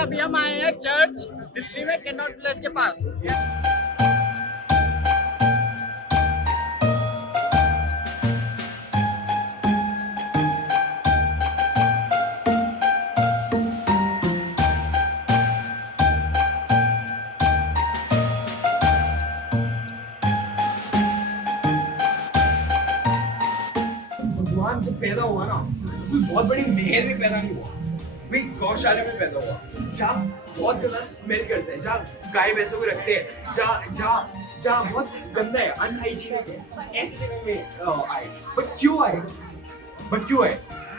अभी हम आए हैं चर्च दिल्ली में कैनॉट प्लेस के पास। भगवान जब पैदा हुआ ना, कोई बहुत बड़ी महल में पैदा नहीं हुआ, भाई गौशाला में पैदा हुआ, जहाँ बहुत गलत स्मेल करते हैं, जहाँ गाय भैंसों को रखते हैं, जहाँ बहुत गंदा है, अनहाइजीनिक है, ऐसी जगह में आए। बट क्यों आए?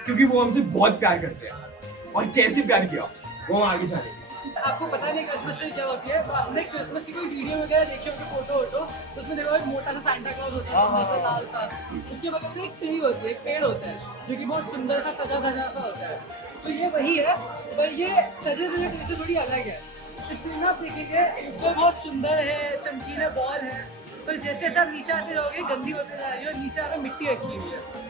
क्योंकि वो हमसे बहुत प्यार करते हैं। और कैसे प्यार किया वो हम आगे जानेंगे। आपको पता नहीं क्रिसमस ट्री क्या होती है, तो आपने क्रिसमस की कोई वीडियो वगैरह देखी होगी, फोटो तो उसमें देखो एक मोटा सा सांता क्लॉज होता है, सुंदर सा लाल सा, उसके बगल में एक ट्री होती है, एक पेड़ होता है जो कि बहुत सुंदर सा सजा धजा सा होता है। तो ये वही है, पर ये सजे धजे ट्री से थोड़ी अलग है। इस ट्री में आप देखेंगे ऊपर बहुत सुंदर है, चमकीले बॉल है, पर जैसे जैसे आप नीचे आते जाओगे गंदी होते जा रही है और नीचे आकर मिट्टी रखी हुई है।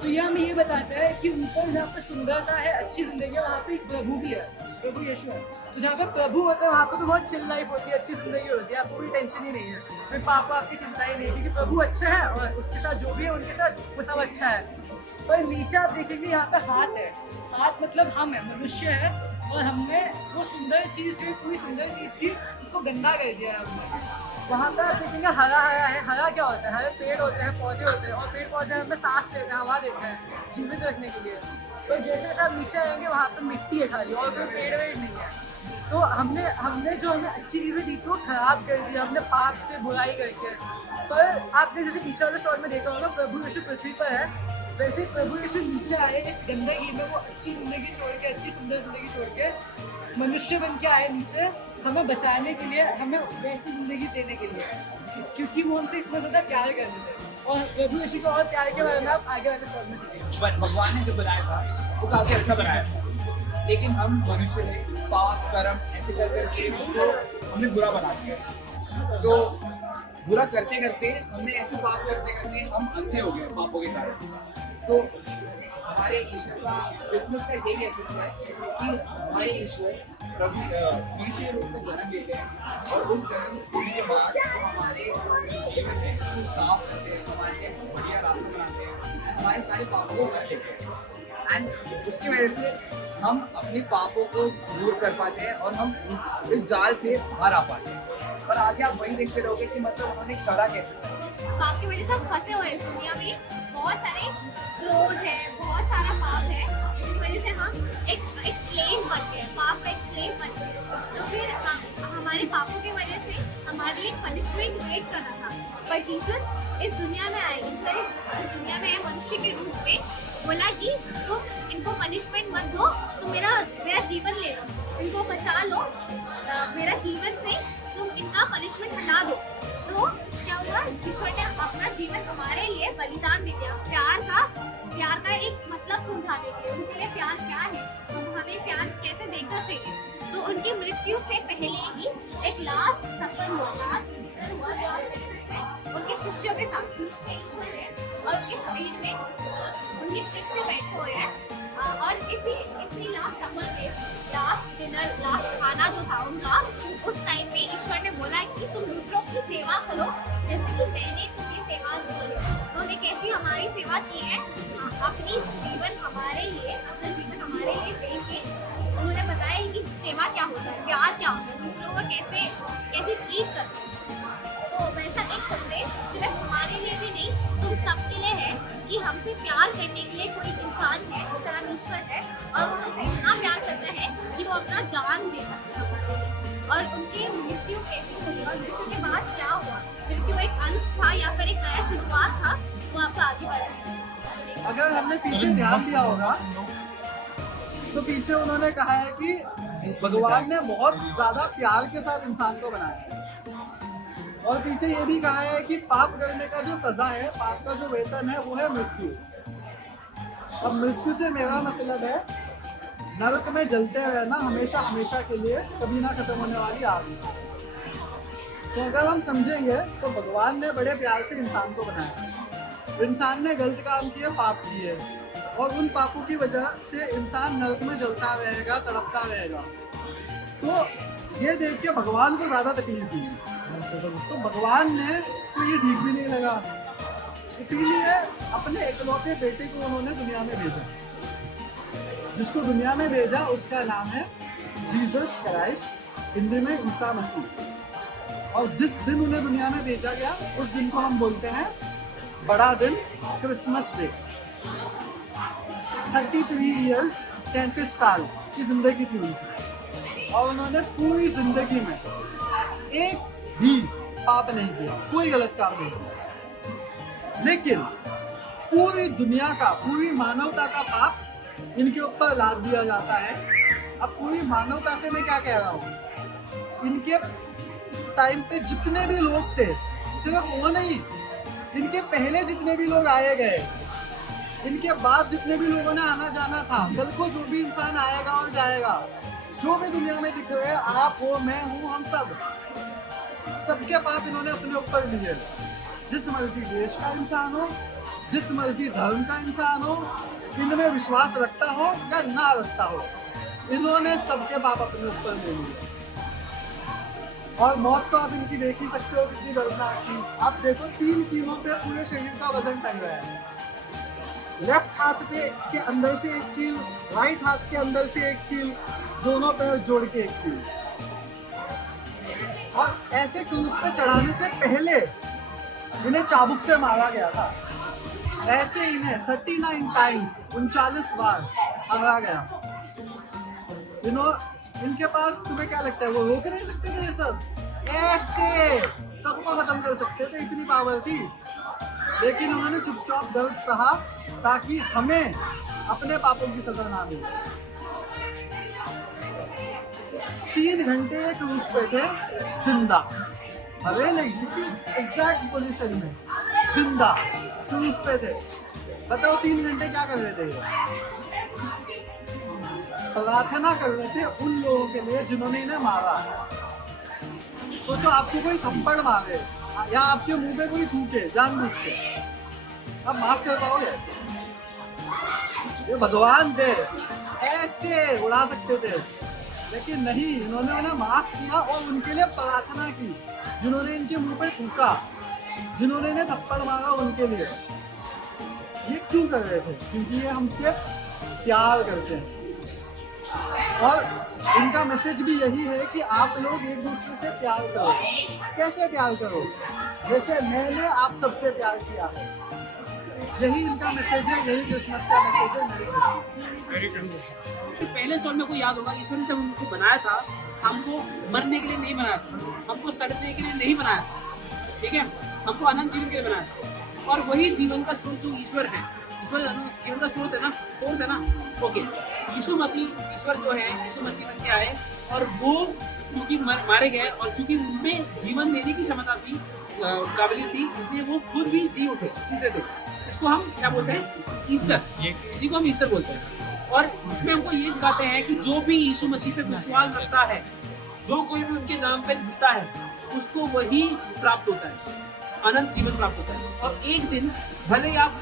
तो ये हमें ये बताता है कि ऊपर जहाँ पे सुंदरता है, अच्छी जिंदगी है, वहाँ पे एक प्रभु भी है, प्रभु यीशु है। तो जहाँ पे प्रभु होता है वहाँ पे तो बहुत चिल लाइफ होती है, अच्छी जिंदगी होती है, आपको कोई टेंशन ही नहीं है, कोई पाप आपकी चिंता ही नहीं है, क्योंकि प्रभु अच्छा है और उसके साथ जो भी है उनके साथ वो सब अच्छा है। पर नीचे आप देखेंगे यहाँ पे हाथ है, हाथ मतलब हम है, मनुष्य है, और हमने वो सुंदर चीज़ जो पूरी सुंदर चीज़ थी उसको गंदा कर दिया है हमने। वहाँ पे आप देखेंगे हरा हरा है। हरा क्या होता है? हरे पेड़ होते हैं, पौधे होते हैं, और पेड़ पौधे हमें सांस देते हैं, हवा देते हैं जीवित रखने के लिए। तो जैसे जैसे आप नीचे आएंगे वहाँ पे मिट्टी है खाली, और कोई पेड़ वेड़ नहीं है। तो हमने जो हमें अच्छी चीज़ें दी थी वो खराब कर दी हमने, पाप से बुराई करके। पर आपने जैसे पीछे वाले शॉट में देखा होगा, प्रभु यीशु पृथ्वी पर है, वैसे प्रभु यीशु नीचे आए इस गंदगी में, वो अच्छी जिंदगी छोड़ के, अच्छी सुंदर जिंदगी छोड़ के मनुष्य बन के आए नीचे, हमें बचाने के लिए, हमें वैसी जिंदगी देने के लिए, क्योंकि वो हमसे इतना ज्यादा प्यार करते थे। और प्रभु यीशु को और प्यार के बारे में आप आगे वाले शॉट में सीखेंगे। भगवान ने जो बनाया था वो काफी अच्छा बनाया था, लेकिन हम मनुष्य ने पाप कर्म ऐसे कर करके उसको हमने बुरा बना दिया। तो बुरा करते करते हमने ऐसे पाप करते करते हम अंधे हो गए पापों के कारण। तो हमारे ईश्वर का क्रिसमस का यही ऐसे है कि हमारे ईश्वर प्रभु मनुष्य के रूप में जन्म लेते हैं, और उस जन्म लेने के बाद वो हमारे जीवन में उसको साफ करते हैं, हमारे लिए बढ़िया रास्ता बनाते हैं, हमारे सारे पापों को कर देते हैं। एंड उसकी वजह से हम अपने पापों को दूर कर पाते हैं और हम इस जाल से बाहर आ पाते हैं। पर आगे आप वही देखते रहोगे कि मतलब उन्होंने करा कैसे। पाप की वजह से हम फंसे हुए हैं इस दुनिया में, बहुत सारे क्रोध है, बहुत सारा पाप है, इसकी वजह से हम एक स्लेव बन गए, पाप का एक स्लेव बन गए। तो फिर हमारे पापों की वजह से हमारे लिए पनिशमेंट वेट कर रहा था, पर जीसस इस दुनिया में आए, ईश्वर इस दुनिया में आए मनुष्य के रूप में, बोला कि तुम इनको पनिशमेंट मत दो, तुम मेरा जीवन ले लो, इनको बचा लो, मेरा जीवन से तुम इनका पनिशमेंट हटा दो। तो क्या हुआ, ईश्वर ने अपना जीवन हमारे लिए बलिदान दे दिया, प्यार का एक मतलब समझाने के लिए, उनके लिए प्यार क्या है, हमें प्यार कैसे देखना चाहिए। तो उनकी मृत्यु से पहले ही एक लास्ट सफर हुआ, उनके शिष्यों के साथ ईश्वर है, और उनके शरीर में उनके शिष्य बैठे हुए हैं, और इसी लास्ट सफर में, लास्ट डिनर, लास्ट खाना जो था उनका, उस टाइम में ईश्वर ने बोला कि तुम दूसरों की सेवा करो जैसे कि मैंने तुम्हारी सेवा की। उन्होंने कैसी हमारी सेवा की है, अपनी जीवन हमारे लिए दे के उन्होंने बताया कि सेवा क्या होता है, प्यार क्या होता है, दूसरों को कैसे ट्रीट करते हैं। तो वैसा एक संदेश सिर्फ हमारे लिए भी नहीं, तुम सबके लिए है कि हमसे प्यार करने के लिए कोई इंसान है जिसका नाम ईश्वर है, और वो हमसे इतना प्यार करता है कि वो अपना जान दे सकता है हमारे लिए। और उनकी मृत्यु कैसे हुई और मृत्यु के बाद क्या हुआ, मृत्यु एक अंत था या फिर एक नया शुरुआत था, वो आपको आगे बढ़ा। अगर हमने पीछे ध्यान दिया होगा तो पीछे उन्होंने कहा है कि भगवान ने बहुत ज्यादा प्यार के साथ इंसान को बनाया है, और पीछे ये भी कहा है कि पाप करने का जो सजा है, पाप का जो वेतन है वो है मृत्यु। अब मृत्यु से मेरा मतलब है नरक में जलते रहना हमेशा हमेशा के लिए, कभी ना खत्म होने वाली आग। तो अगर हम समझेंगे तो भगवान ने बड़े प्यार से इंसान को बनाया, इंसान ने गलत काम किए, पाप किए, और उन पापों की वजह से इंसान नरक में जलता रहेगा, तड़पता रहेगा। तो ये देख के भगवान को ज्यादा तकलीफ हुई, तो भगवान ने तो ये ठीक भी नहीं लगा, इसीलिए अपने इकलौते बेटे को उन्होंने दुनिया में भेजा। जिसको दुनिया में भेजा उसका नाम है जीसस क्राइस्ट, हिंदी में ईसा मसीह। और जिस दिन उन्हें दुनिया में भेजा गया उस दिन को हम बोलते हैं बड़ा दिन, क्रिसमस डे। 33 ईयर्स 33 साल की जिंदगी थी उनकी, और उन्होंने पूरी जिंदगी में एक भी पाप नहीं किया, कोई गलत काम नहीं किया। लेकिन पूरी दुनिया का, पूरी मानवता का पाप इनके ऊपर लाद दिया जाता है। अब पूरी मानवता से मैं क्या कह रहा हूँ, इनके टाइम पे जितने भी लोग थे, सिर्फ वो नहीं, इनके पहले जितने भी लोग आए गए, इनके बाद जितने भी लोगों ने आना जाना था, कल को जो भी इंसान आएगा और जाएगा, जो भी दुनिया में दिख रहे हैं, आप हो, मैं हूँ, हम सबके पाप इन्होंने अपने ऊपर लिए। जिस मर्जी देश का इंसान हो, जिस मर्जी धर्म का इंसान हो, इनमें विश्वास रखता हो या ना रखता हो, इन्होंने सबके पाप अपने ऊपर ले लिए। और मौत तो आप इनकी देख ही सकते हो कितनी दर्दनाक थी। आप देखो 3 कीलों पे पूरे शरीर का वजन टंग रहा है। लेफ्ट हाथ पे के अंदर से 1 कील, राइट हाथ के अंदर से 1 कील, दोनों पैर जोड़ के 1 कील। और ऐसे क्रूज पे चढ़ाने से पहले इन्हें चाबुक से मारा गया था। ऐसे इन्हें 39 टाइम्स, 39 बार मारा गया। इनके पास, तुम्हें क्या लगता है वो रोक नहीं सकते थे ये सब? ऐसे सबको खत्म कर सकते थे, इतनी पावर थी। लेकिन उन्होंने चुपचाप दर्द सहा ताकि हमें अपने पापों की सजा ना मिले। 3 घंटे एक क्रूज पे थे जिंदा, अरे नहीं, इसी एग्जैक्ट पोजीशन में जिंदा क्रूज पे थे। बताओ 3 घंटे क्या कर रहे थे? प्रार्थना कर रहे थे उन लोगों के लिए जिन्होंने इन्हें मारा। सोचो आपको कोई थप्पड़ मारे या आपके मुंह पे कोई थूके जानबूझ के, आप माफ कर पाओगे? ये भगवान थे, ऐसे उड़ा सकते थे, लेकिन नहीं, इन्होंने उन्हें माफ किया और उनके लिए प्रार्थना की। जिन्होंने इनके मुंह पे थूका, जिन्होंने इन्हें थप्पड़ मारा, उनके लिए। ये क्यों कर रहे थे? क्योंकि ये हमसे प्यार करते हैं। और इनका मैसेज भी यही है कि आप लोग एक दूसरे से प्यार करो। कैसे प्यार करो? जैसे मैंने आप सबसे प्यार किया है। यही इनका मैसेज है, यही क्रिसमस का मैसेज है। पहले स्टोर में को याद होगा, ईश्वर ने जब हमको बनाया था, हमको मरने के लिए नहीं बनाया था, हमको सड़ने के लिए नहीं बनाया था, ठीक है, हमको अनंत जीवन के लिए बनाया था। और वही जीवन का स्रोत जो ईश्वर है, ईश्वर जीवन का स्रोत है ना, सोर्स है ना, ओके। यीशु मसीह ईश्वर जो है, यीशु मसीह बन के आए और वो क्योंकि मारे गए और क्योंकि उनमें जीवन देने की क्षमता थी, काबिलियत थी, इसलिए वो खुद भी जी उठे तीसरे दिन। इसको हम क्या बोलते हैं? ईस्टर। इसी को हम ईस्टर बोलते हैं। और इसमें हमको ये दिखाते हैं कि जो भी यीशु मसीह पे विश्वास रखता है, जो कोई भी उनके नाम पर जीता है, उसको वही प्राप्त होता है, अनंत जीवन प्राप्त होता है। और एक दिन भले ही आप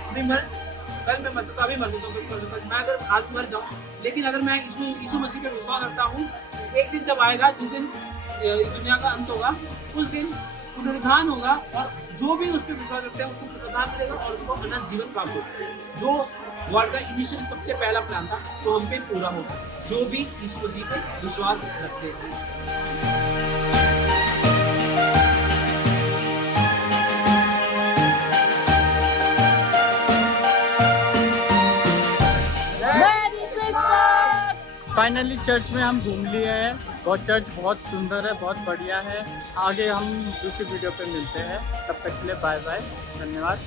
कल मैं मर सकता, अभी मर सकता हूँ, कभी मर सकता हूँ, मैं अगर आज मर जाऊँ, लेकिन अगर मैं इसमें यीशु मसीह पे विश्वास रखता हूँ, एक दिन जब आएगा, जिस दिन इस दुनिया का अंत होगा, उस दिन पुनरुत्थान होगा और जो भी उस पर विश्वास रखते हैं उसको पुनरुत्थान मिलेगा और उनको अनंत जीवन प्राप्त होगा। जो गॉड का इनिशियल सबसे पहला प्लान था, तो हम पे पूरा होगा, जो भी यीशु मसीह पे विश्वास रखते हैं। फाइनली चर्च में हम घूम लिए हैं और चर्च बहुत सुंदर है, बहुत बढ़िया है। आगे हम दूसरी वीडियो पे मिलते हैं, तब तक के लिए बाय बाय, धन्यवाद।